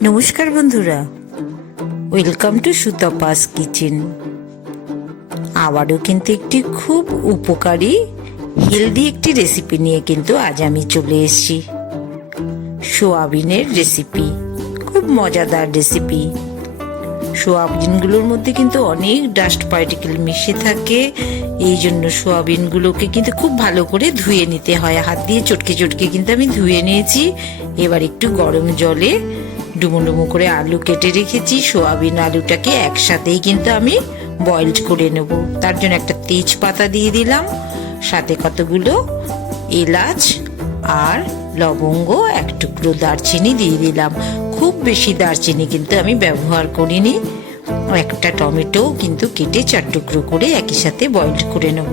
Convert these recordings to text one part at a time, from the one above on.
নমস্কার বন্ধুরা, welcome to সুতাপাস kitchen. আবারও কিন্তু একটি খুব উপকারী হেলদি একটি রেসিপি নিয়ে কিন্তু আজ আমি চলে এসেছি। সোয়াবিনের রেসিপি, খুব মজাদার রেসিপি। সোয়াবিনগুলোর মধ্যে কিন্তু অনেক ডাস্ট পার্টিকেল মিশে থাকে, এই জন্য সোয়াবিনগুলোকে কিন্তু খুব ভালো করে ধুয়ে নিতে হয়। হাত দিয়ে চটকে চটকে কিন্তু আমি ধুয়ে নিয়েছি। এবার একটু গরম জলে ডুমো ডুমো করে আলু কেটে রেখেছি। সোয়াবিন আলুটাকে একসাথেই কিন্তু আমি বয়েলড করে নেব। তার জন্য একটা তেজপাতা দিয়ে দিলাম, সাথে কতগুলো এলাচ আর লবঙ্গ, এক টুকরো দারচিনি দিয়ে দিলাম। খুব বেশি দারচিনি কিন্তু আমি ব্যবহার করিনি। একটা টমেটো কিন্তু কেটে 4 টুকরো করে একই সাথে বয়েলড করে নেব।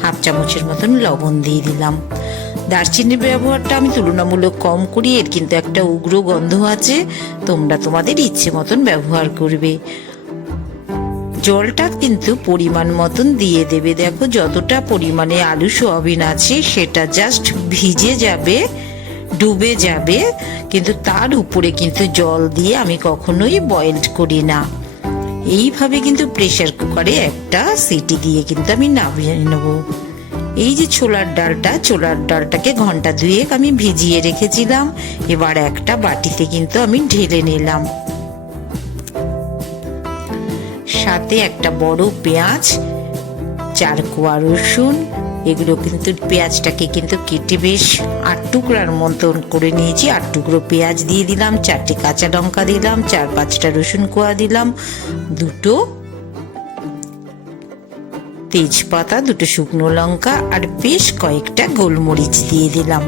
হাফ চামচের মতন লবণ দিয়ে দিলাম। দারচিনির ব্যবহারটা আমি তুলনামূলক কম করি, এর কিন্তু একটা উগ্র গন্ধ আছে। তোমরা তোমাদের ইচ্ছে মতন ব্যবহার করবে। জলটা কিন্তু পরিমাণ মতন দিয়ে দেবে। দেখো, যতটা পরিমাণে আলু সোয়াবিন আছে সেটা জাস্ট ভিজে যাবে, ডুবে যাবে, কিন্তু তার উপরে কিন্তু জল দিয়ে আমি কখনোই বয়েলড করি না। এইভাবে কিন্তু প্রেসার কুকারে একটা সিটি দিয়ে কিন্তু আমি নামিয়ে নেব। এই যে ছোলার ডালটাকে ঘন্টা 2 আমি ভিজিয়ে রেখেছিলাম। এবার একটা বাটিতে কিন্তু আমি ঢেলে নিলাম। সাথে একটা বড় পেঁয়াজ, 4 কোয়া রসুন, এগুলো কিন্তু পেঁয়াজটাকে কিন্তু কেটে বেশ 8 টুকরার মতন করে নিয়েছি। 8 টুকরো পেঁয়াজ দিয়ে দিলাম, 4টে কাঁচা লঙ্কা দিলাম, 4-5টা রসুন কোয়া দিলাম, 2টো তেজপাতা, 2টো শুকনো লঙ্কা আর বেশ কয়েকটা গোলমরিচ দিয়ে দিলাম।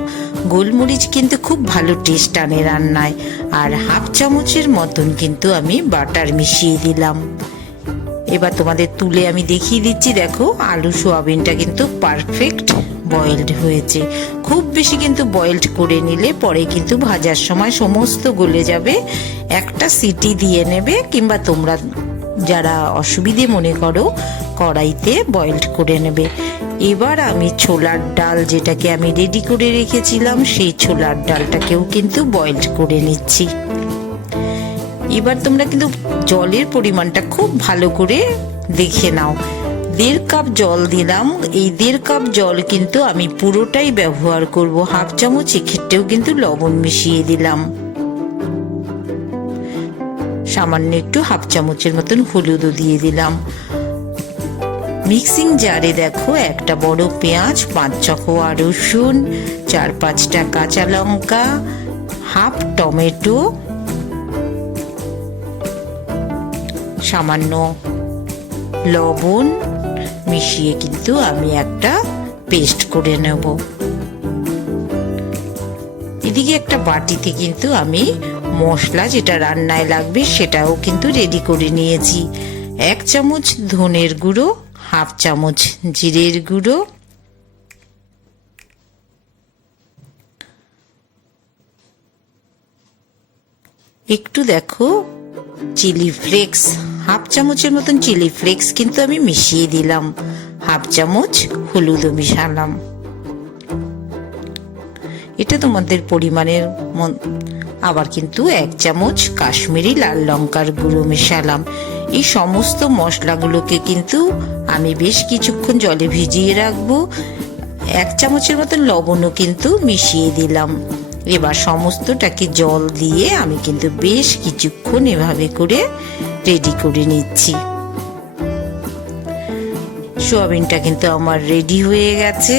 গোলমরিচ কিন্তু খুব ভালো টেস্ট আনে রান্নায়। আর হাফ চামচের মতন কিন্তু আমি বাটার মিশিয়ে দিলাম। এবার তোমাদের তুলে আমি দেখিয়ে দিচ্ছি। দেখো, আলু সোয়াবিনটা কিন্তু পারফেক্ট বয়েলড হয়েছে। খুব বেশি কিন্তু বয়েলড করে নিলে পরে কিন্তু ভাজার সময় সমস্ত গলে যাবে। একটা সিটি দিয়ে নেবে, কিংবা তোমরা যারা অসুবিধে মনে করো কড়াইতে বয়েলড করে নেবে। এবার আমি ছোলার ডাল, যেটাকে আমি রেডি করে রেখেছিলাম, সেই ছোলার ডালটাকেও কিন্তু বয়েলড করে নিচ্ছি। এবার তোমরা কিন্তু জলের পরিমাণটা খুব ভালো করে দেখে নাও। 1.5 কাপ জল দিলাম। এই 1.5 কাপ জল কিন্তু আমি পুরোটাই ব্যবহার করব। হাফ চামচ এক্ষেত্রেও কিন্তু লবণ মিশিয়ে দিলাম। সামান্য একটু হাফ চামচের মতন হলুদও দিয়ে দিলাম। মিক্সিং জারে দেখো, একটা বড় পেঁয়াজ, 5-6 কোয়া রসুন, 4-5টা কাঁচা লঙ্কা, হাফ টমেটো, সামান্য লবণ মিশিয়ে কিন্তু আমি একটা পেস্ট করে নেব। এদিকে একটা বাটিতে কিন্তু আমি মশলা, যেটা রান্নায় লাগবে, সেটাও কিন্তু রেডি করে নিয়েছি। 1 চামচ ধনের গুঁড়ো, হাফ চামচ জিরের গুঁড়ো, একটু দেখো চিলি ফ্লেক্স, হাফ চামচের মতন চিলি ফ্লেক্স কিন্তু আমি মিশিয়ে দিলাম। হাফ চামচ হলুদও মিশালাম। এটা তোমাদের পরিমাণের। আবার কিন্তু 1 চামচ কাশ্মীরি লাল লঙ্কার গুঁড়ো মেশালাম। এই সমস্ত মশলাগুলোকে কিন্তু আমি বেশ কিছুক্ষণ জলে ভিজিয়ে রাখবো। 1 চামচের মতন লবণও কিন্তু মিশিয়ে দিলাম। এবার সমস্তটাকে জল দিয়ে আমি কিন্তু বেশ কিছুক্ষণ এভাবে করে রেডি করে নিচ্ছি। সোয়াবিনটা কিন্তু আমার রেডি হয়ে গেছে।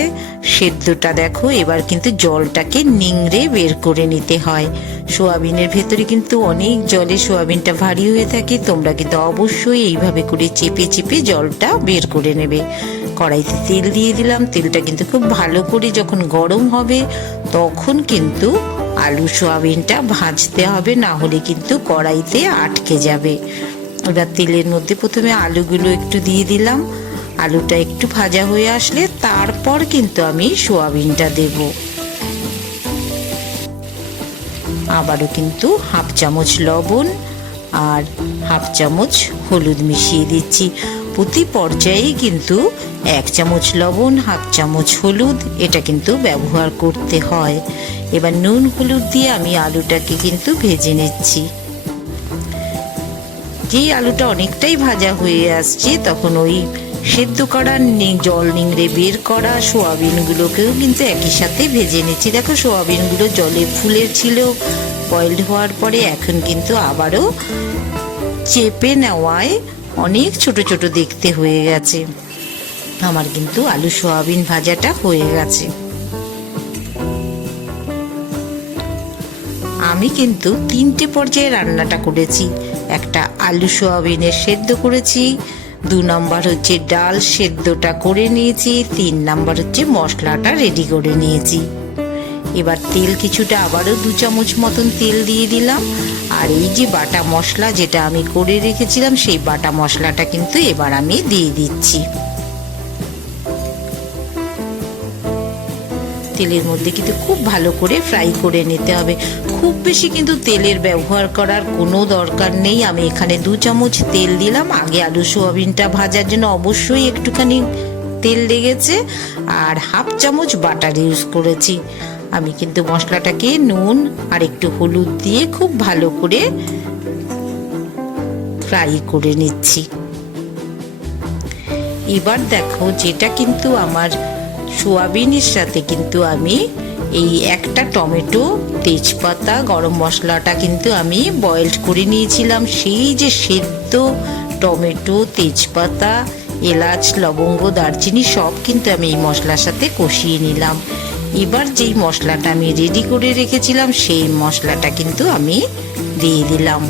সেদ্ধটা দেখো, এবার কিন্তু জলটাকে নিংড়ে বের করে নিতে হয়। সোয়াবিনের ভেতরে কিন্তু অনেক জলে সোয়াবিনটা ভারী হয়ে থাকে। তোমরা কিন্তু অবশ্যই এইভাবে করে চেপে চেপে জলটা বের করে নেবে। কড়াইতে তেল দিয়ে দিলাম। তেলটা কিন্তু খুব ভালো করে যখন গরম হবে তখন কিন্তু আলু সোয়াবিনটা ভাজতে হবে, না হলে কিন্তু কড়াইতে আটকে যাবে। এবার তেলের মধ্যে প্রথমে আলুগুলো একটু দিয়ে দিলাম। আলুটা একটু ভাজা হয়ে আসলে তারপর কিন্তু আমি সোয়াবিনটা দেব। আবারও কিন্তু হাফ চামচ লবণ আর হাফ চামচ হলুদ মিশিয়ে দিচ্ছি। প্রতি পর্যায়ে কিন্তু 1 চামচ লবণ, হাফ চামচ হলুদ, এটা কিন্তু ব্যবহার করতে হয়। এবার নুন হলুদ দিয়ে আমি আলুটাকে কিন্তু ভেজে নিচ্ছি। যেই আলুটা অনেকটাই ভাজা হয়ে আসছে তখন ওই সেদ্ধ করা জল নিংড়ে বের করা সোয়াবিনগুলোকেও কিন্তু একই সাথে ভেজে নিচ্ছি। দেখো সোয়াবিনগুলো জলে ফুলের ছিল, বয়েলড হওয়ার পরে এখন কিন্তু আবারও চেপে নেওয়ায় অনেক ছোট ছোট দেখতে হয়ে গেছে। আমার কিন্তু আলু সোয়াবিন ভাজাটা হয়ে গেছে। আমি কিন্তু 3টে পর্যায়ে রান্নাটা করেছি। একটা আলু সোয়াবিনের সেদ্ধ করেছি, 2 নম্বর হচ্ছে ডাল সেদ্ধটা করে নিয়েছি, 3 নম্বর হচ্ছে মশলাটা রেডি করে নিয়েছি। এবার তেল কিছুটা আবারও 2 চামচ মতন তেল দিয়ে দিলাম। আর এই যে বাটা মশলা যেটা আমি করে রেখেছিলাম সেই বাটা মশলাটা কিন্তু এবার আমি দিয়ে দিচ্ছি। তেলের মধ্যে কিন্তু খুব ভালো করে ফ্রাই করে নিতে হবে। খুব বেশি কিন্তু তেলের ব্যবহার করার কোনো দরকার নেই। আমি এখানে 2 চামচ তেল দিলাম। আগে আলু সোয়াবিনটা ভাজার জন্য অবশ্যই একটুখানি তেল লেগেছে, আর 1/2 চামচ বাটার ইউজ করেছি। আমি কিন্তু মশলাটাকে নুন আর একটু হলুদ দিয়ে খুব ভালো করে ফ্রাই করে নিচ্ছি। এবার দেখো যেটা কিন্তু আমার সোয়াবিনের সাথে কিন্তু আমি এই একটা টমেটো, তেজপাতা, গরম মশলাটা কিন্তু আমি বয়েলড করে নিয়েছিলাম। সেই যে সেদ্ধ টমেটো, তেজপাতা, এলাচ, লবঙ্গ, দারচিনি সব কিন্তু আমি এই মশলার সাথে কষিয়ে নিলাম। এবার যেই মশলাটা আমি রেডি করে রেখেছিলাম সেই মশলাটা কিন্তু আমি দিয়ে দিলাম।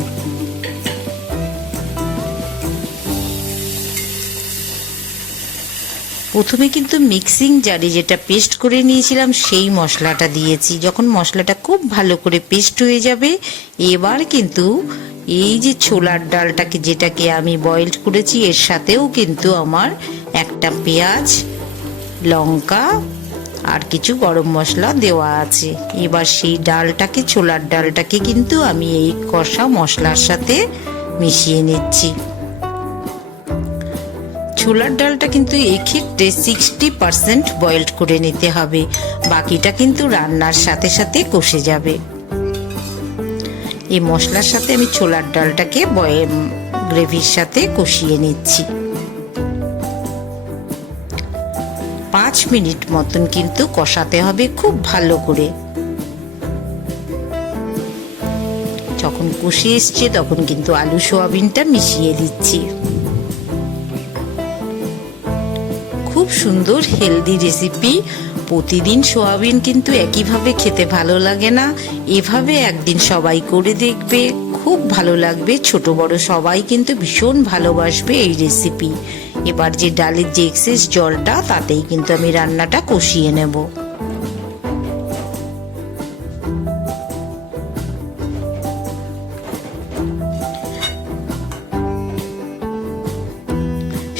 প্রথমে কিন্তু মিক্সিং জারে যেটা পেস্ট করে নিয়েছিলাম সেই মশলাটা দিয়েছি। যখন মশলাটা খুব ভালো করে পেস্ট হয়ে যাবে, এবার কিন্তু এই যে ছোলার ডালটাকে যেটাকে আমি বয়েলড করেছি এর সাথেও কিন্তু আমার একটা পেঁয়াজ, লঙ্কা আর কিছু গরম মশলা দেওয়া আছে। এবার সেই ডালটাকে, ছোলার ডালটাকে কিন্তু আমি এই কষা মশলার সাথে মিশিয়ে নিচ্ছি। ছোলার ডালটা কিন্তু এক্ষেত্রে 60% বয়েলড করে নিতে হবে, বাকিটা কিন্তু রান্নার সাথে সাথে কষে যাবে। এই মশলার সাথে আমি ছোলার ডালটাকে গ্রেভির সাথে কষিয়ে নিচ্ছি। 5 মিনিট মতন কিন্তু কষাতে হবে খুব ভালো করে। যখন কষে এসছে তখন কিন্তু আলু সোয়াবিনটা মিশিয়ে দিচ্ছি। খুব সুন্দর হেলদি রেসিপি। প্রতিদিন সোয়াবিন কিন্তু একইভাবে খেতে ভালো লাগে না, এভাবে একদিন সবাই করে দেখবে, খুব ভালো লাগবে। ছোট বড় সবাই কিন্তু ভীষণ ভালোবাসবে এই রেসিপি। এবার যে ডালের যে এক্সেস জলটা তাতেই কিন্তু আমি রান্নাটা কষিয়ে নেব।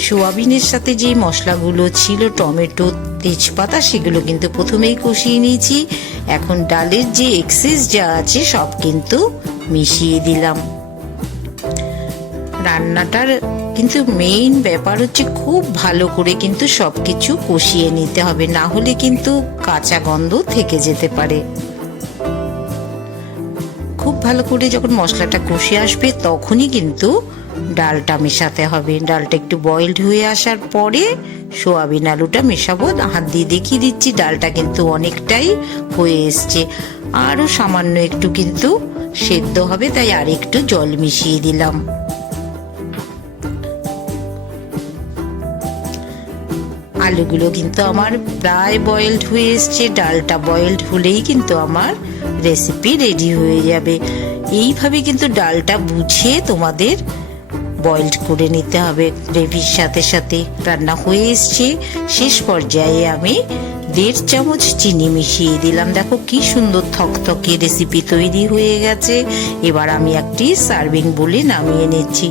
সোয়াবিনের সাথে যে মশলাগুলো ছিল, টমেটো, তেজপাতা, সেগুলো কিন্তু প্রথমেই কষিয়ে নিয়েছি। এখন ডালের যে এক্সেস যা আছে সব কিন্তু মিশিয়ে দিলাম। রান্নাটার কিন্তু মেইন ব্যাপার হচ্ছে খুব ভালো করে কিন্তু সবকিছু কষিয়ে নিতে হবে, না হলে কিন্তু কাঁচা গন্ধ থেকে যেতে পারে। খুব ভালো করে যখন মশলাটা কষে আসবে তখনই কিন্তু ডালটা মেশাতে হবে। ডালটা একটু বয়েলড হয়ে আসার পরে সোয়াবিন আলুটা মেশাবো। হাত দিয়ে দেখিয়ে দিচ্ছি, ডালটা কিন্তু অনেকটাই হয়ে এসছে, আরও সামান্য একটু কিন্তু সেদ্ধ হবে, তাই আর একটু জল মিশিয়ে দিলাম। আলুগুলো কিন্তু আমার প্রায় বয়েলড হয়ে এসছে। ডালটা বয়েলড হলেই কিন্তু আমার রেসিপি রেডি হয়ে যাবে। এইভাবে কিন্তু ডালটা বুঝিয়ে তোমাদের বয়েলড করে নিতে হবে। গ্রেভির সাথে সাথে রান্না হয়ে এসছে। শেষ পর্যায়ে আমি 1.5 চামচ চিনি মিশিয়ে দিলাম। দেখো কি সুন্দর থকথকে রেসিপি তৈরি হয়ে গেছে। এবার আমি একটি সার্ভিং বলে নামিয়ে নিচ্ছি।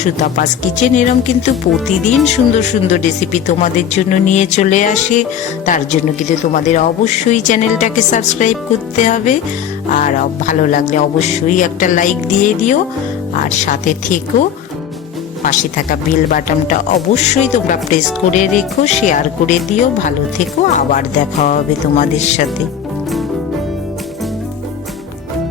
সুতাপাস কিচেন এরম কিন্তু প্রতিদিন সুন্দর সুন্দর রেসিপি তোমাদের জন্য নিয়ে চলে আসে। তার জন্য কিন্তু তোমাদের অবশ্যই চ্যানেলটাকে সাবস্ক্রাইব করতে হবে, আর ভালো লাগলে অবশ্যই একটা লাইক দিয়ে দিও, আর সাথে থেকো। পাশে থাকা বেল বাটনটা অবশ্যই তোমরা প্রেস করে রেখো, শেয়ার করে দিও। ভালো থেকো, আবার দেখা হবে তোমাদের সাথে।